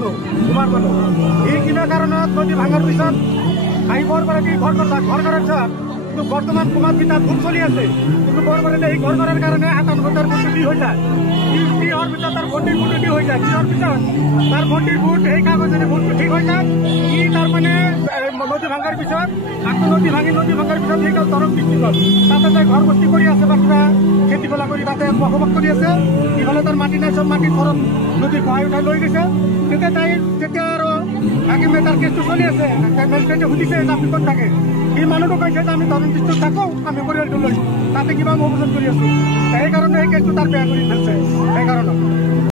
মানুহ কুমাৰ মানুহ এই কিনা কাৰণত নদী ভাঙাৰ পিছত আহি বৰবাৰীত ঘৰ কৰাৰ পিছত কিন্তু বৰ্তমান কুমাৰ পিতাৰ ভোট চলি আছে কিন্তু বৰবাৰীতে এই ঘর করার কারণে 58 ভোটটি হয়ে যায় কি হওয়ার পিছত তার ভোটির ভোটটি হয়ে যায় কি হওয়ার পিছত তার ভোটির ভোট এই কাগজের ভোটটো ঠিক হয়ে যায় কি তার মানে নদী ভাঙার পিছত আকৌ নদী ভাঙার পিছত সেই দৰং ডিষ্ট্ৰিক্টত তাতে তাই ঘৰ বস্তি কৰি আছে বা কিবা খেতি খোলা কৰি তাতে বসবাস কৰি আছে ইফালে তাৰ মাটি নাই চব মাটি ঘৰত নদী খহাই উঠাই লৈ গৈছে তেতিয়া আৰু হাকিমে তাৰ কেছটো চলি আছে মেজিষ্ট্ৰেটে সুধিছে যে আপুনি ক'ত থাকে এই মানুহটো কৈছে যে আমি দৰং ডিষ্ট্ৰিক্টত থাকোঁ আমি পৰিয়ালটো লৈছোঁ তাতে কিবা মই অভিযোগ কৰি আছোঁ সেইকাৰণে এই কেছটো তাৰ বেয়া কৰি ফেলছে সেইকাৰণে